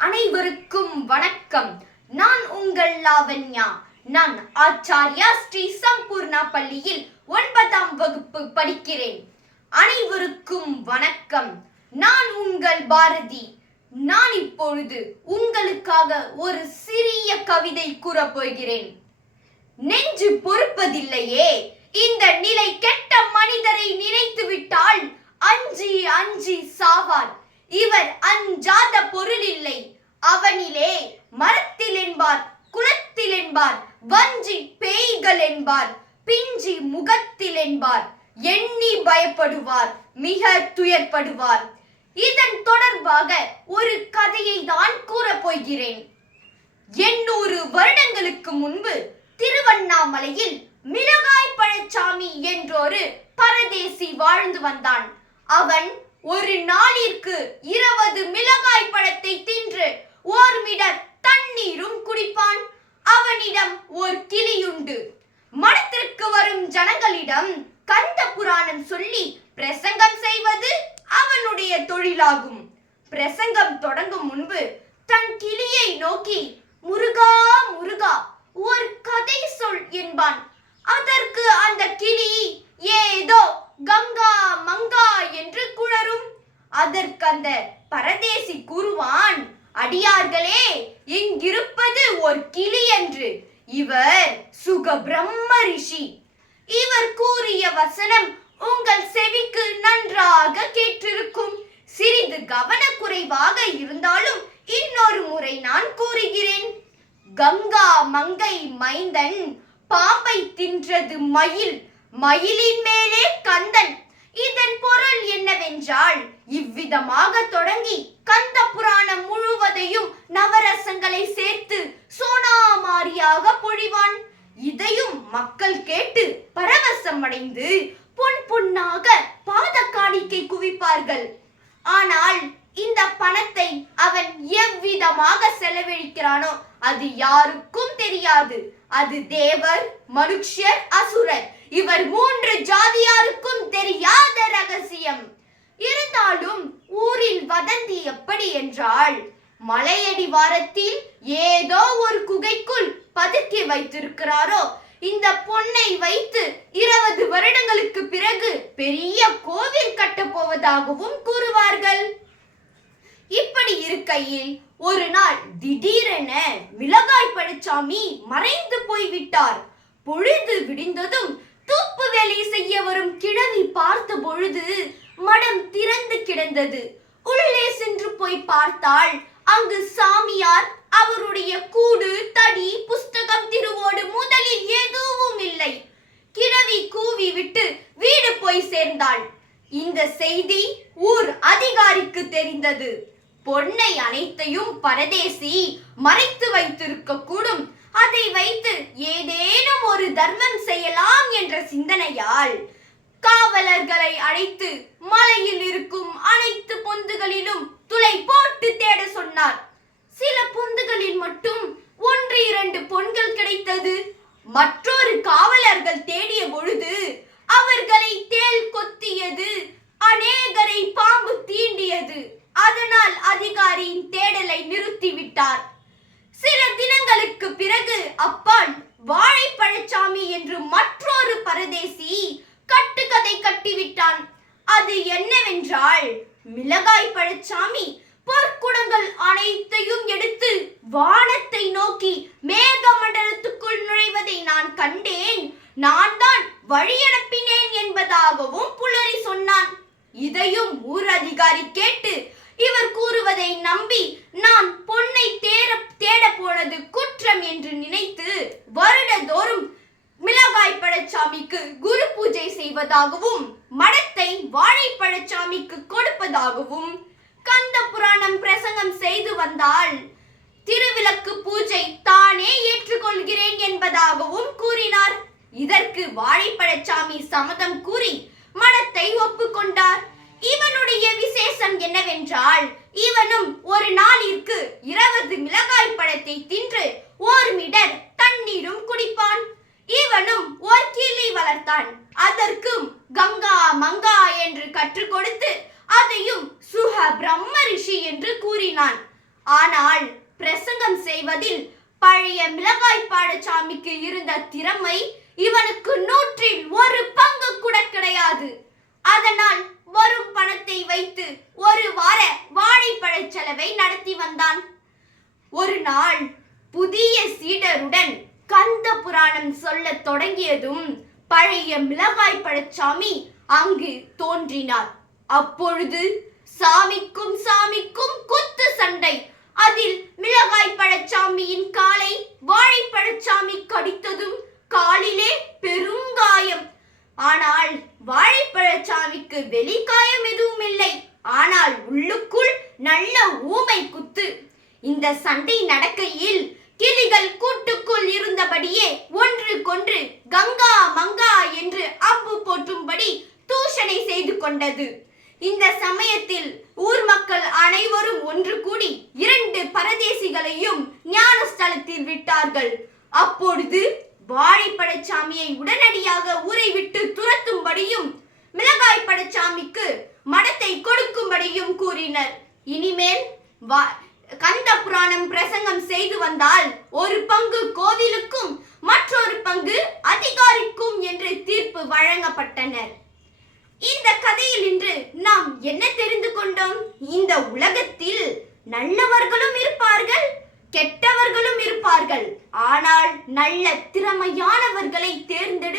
அனைவருக்கும் வணக்கம். நான் உங்கள் லாவண்யா. நான் ஆச்சாரியா ஸ்ரீ சம்பூர்ணா பள்ளியில் 9ஆம் வகுப்பு படிக்கிறேன். அனைவருக்கும் வணக்கம். நான் உங்கள் பாரதி. நான் இப்பொழுது உங்களுக்காக ஒரு சிறிய கவிதை கூறப் போகிறேன். நெஞ்சு பொறுப்பதில்லையே, இந்த நிலை கெட்ட மனிதரை நினைத்து விட்டால் அஞ்சி அஞ்சி சாவார். இவர் அஞ்சாத பொருள் இல்லை. அவனிலே மரத்தில் என்பார், குளத்தில் என்பார், வஞ்சி பேய்கள் என்பார், பிஞ்சி முகத்தில் என்பார். எண்ணி பயப்படுவார், மிக துயர்படுவார். இதன் தொடர்பாக ஒரு கதையை தான் கூறப் போகிறேன். 800 வருடங்களுக்கு முன்பு திருவண்ணாமலையில் மிளகாய் பழச்சாமி என்றொரு பரதேசி வாழ்ந்து வந்தான். அவன் ஒரு நாளிற்கு 20 மிளகாய் பழத்தை தின்று ஓர்மிடர் தண்ணீரும் குடிப்பான். அவனிடம் ஒரு கிளியுண்டு. மடத்திற்கு வரும் ஜனங்களிடம் கந்த புராணம் சொல்லி பிரசங்கம் செய்வது அவனுடைய தொழிலாகும். பிரசங்கம் தொடங்கும் முன்பு தன் கிளியை நோக்கி, முருகா முருகா, ஒரு கதை சொல் என்பான். அதற்கு அந்த கிளி ஏதோ கங்கா மங்கா என்று குழறும். அதற்கு அந்த பரதேசி கூறுவான், அடியார்களே, இங்கிருப்பது ஒரு கிளி என்று. இவர் சுக பிரம்ம ரிஷி. இவர் கூறிய வசனம் உங்கள் செவிக்கு நன்றாக கேட்டிருக்கும். சிறிது கவனக்குறைவாக இருந்தாலும் இன்னொரு முறை நான் கூறுகிறேன். கங்கா மங்கை மைந்தன், பாம்பை தின்றது மயில், மயிலின் மேலே கந்தன். இதன் பொருள் என்னவென்றால், இவ்விதமாக தொடங்கி கந்த புராணம் முழுவதையும் நவரசங்களை சேர்த்து சோனாமாரியாக பொழிவான். இதையும் மக்கள் கேட்டு பரவசம் அடைந்து பொன் பொன்னாக பாத காணிக்கை குவிப்பார்கள். ஆனால் இந்த பணத்தை அவன் எவ்விதமாக செலவழிக்கிறானோ அது யாருக்கும் தெரியாது. அது தேவர், மனுஷ்யர், அசுரர், இவர் 3 ஜாதியாருக்கும் தெரியாத ரகசியம். இருந்தாலும் ஊரில் வதந்தி எப்படி என்றால், மலையடிவாரத்தில் ஏதோ ஒரு குகைக்குள் பதுக்கி வைத்திருக்கிறாரோ இந்த பொன்னை வைத்து 20 வருடங்களுக்கு பிறகு பெரிய கோவில் கட்டப் போவதாகவும் கூறுவார்கள். இப்படி இருக்கையில் ஒரு நாள் திடீரென மிளகாய் பழச்சாமி மறைந்து போய்விட்டார். பொழுது விடிந்ததும் தூப்பு வேலை செய்ய வரும் கிழவி பார்த்த பொழுது மடம் திறந்து கிடந்தது. உள்ளே சென்று போய் பார்த்தாள். அங்கு சாமியார், அவருடைய கூடு, தடி, புஸ்தகம், திருவோடு முதலில் எதுவும் இல்லை. கிழவி கூவி விட்டு வீடு போய் சேர்ந்தாள். இந்த செய்தி ஊர் அதிகாரிக்கு தெரிந்தது. பொன்னை அனைத்தையும் பரதேசி மறைத்து வைத்திருக்க கூடும். அதை வைத்து ஏதேனும் ஒரு தர்மம் செய்யலாம் என்ற சிந்தனையால் காவலர்களை அழைத்து மலையில் இருக்கும் அனைத்து பொந்துகளிலும் துளை போட்டு தேட சொன்னார். சில பொந்துகளில் மட்டும் 1-2 பொன்கள் கிடைத்தது. மற்றொரு காவலர்கள் தேடிய பொழுது அவர்களை தேள் கொத்தியது, அநேகரை பாம்பு தீண்டியது. அதனால் அதிகாரியின் தேடலை நிறுத்திவிட்டார். சில தினங்களுக்கு பிறகு அப்பால் வாழைப்பழச்சாமி என்று மற்றொரு பரதேசி கட்டுக்கதை கட்டிவிட்டான். அது என்னவென்றால், மிளகாய் பழச்சாமி பொற்குடங்கள் அனைத்தையும் எடுத்து வானத்தை நோக்கி மேக மண்டலத்துக்குள் நுழைவதை நான் கண்டேன், நான் தான் வழியனுப்பினேன் என்பதாகவும் புலரி சொன்னான். இதையும் ஊர் அதிகாரி கேட்டு இவர் கூறுவதை நம்பி நான் பொன்னை தேட போனது குற்றம் என்று நினைத்து வருடந்தோறும் மிளகாய் பழச்சாமிக்கு குரு பூஜை செய்வதாகவும் மடத்தை வாழைப்பழச்சாமிக்கு கொடுப்பதாகவும் கந்த புராணம் பிரசங்கம் செய்து வந்தால் திருவிளக்கு பூஜை தானே ஏற்றுக்கொள்கிறேன் என்பதாகவும் கூறினார். இதற்கு வாழைப்பழச்சாமி சம்மதம் கூறி மடத்தை ஒப்புக்கொண்டார். இவனுடைய விசேஷம் என்னவென்றால், இவனும் ஒரு நாளிற்கு 20 மிளகாய் பழத்தை தின்று ஓர்மிடர் தண்ணீரும் குடிப்பான். இவனும் ஒரு கிளி வளர்த்தான். அதற்கும் கங்கா மங்கா என்று கற்றுக் கொடுத்து அதையும் சுக பிரம்ம ரிஷி என்று கூறினான். ஆனால் பிரசங்கம் செய்வதில் பழைய மிளகாய் பாடசாமிக்கு இருந்த திறமை இவனுக்கு 100 பங்கு கூட கிடையாது. அதனால் வரும் பணத்தை வைத்து ஒரு வார வாழைப்பழ செலவை நடத்தி வந்தான். ஒரு நாள் புதிய சீடருடன் கந்த புராணம் சொல்ல தொடங்கியதும் பழைய மிளகாய் பழச்சாமி அங்கு தோன்றினார். அப்பொழுது சாமிக்கும் குத்து சண்டை. அதில் மிளகாய் பழச்சாமியின் காலை வாழைப்பழச்சாமி கடித்ததும் காலிலே பெருங்காயம். ஆனால் வாழைப்பழச்சாமிக்கு வெளிக்காயம் எதுவும் இல்லை. ஆனால் உள்ளுக்குள் நல்ல ஊமை குத்து. இந்த சண்டை நடக்கையில் கிளிகள் கூட்டுக்குள் இருந்தபடியே ஒன்றுக்கொன்று கங்கா மங்கா என்று அம்பு போற்றும்படி தூஷணை செய்து கொண்டது. இந்த சமயத்தில் ஊர் மக்கள் அனைவரும் ஒன்று கூடி 2 பரதேசிகளையும் ஞானஸ்தலத்தில் விட்டார்கள். அப்பொழுது வாழைப்பழச்சாமியை உடனடியாக ஊரை விட்டு துரத்தும்படியும் மிளகாய் பழச்சாமிக்கு மடத்தை கொடுக்கும்படியும் கூறினர். இனிமேல் கந்த புராணம் பிரசங்கம் செய்து வந்தால் 1 பங்கு கோவிலுக்கும் மற்றொரு பங்கு அதிகாரிக்கும் என்று தீர்ப்பு வழங்கப்பட்டனர். இந்த கதையில் இன்று நாம் என்ன தெரிந்து கொண்டோம்? இந்த உலகத்தில் நல்லவர்களும் இருப்பார்கள், கெட்டவர்களும் இருப்பார்கள். ஆனால் நல்ல திறமையானவர்களை தேர்ந்தெடுத்து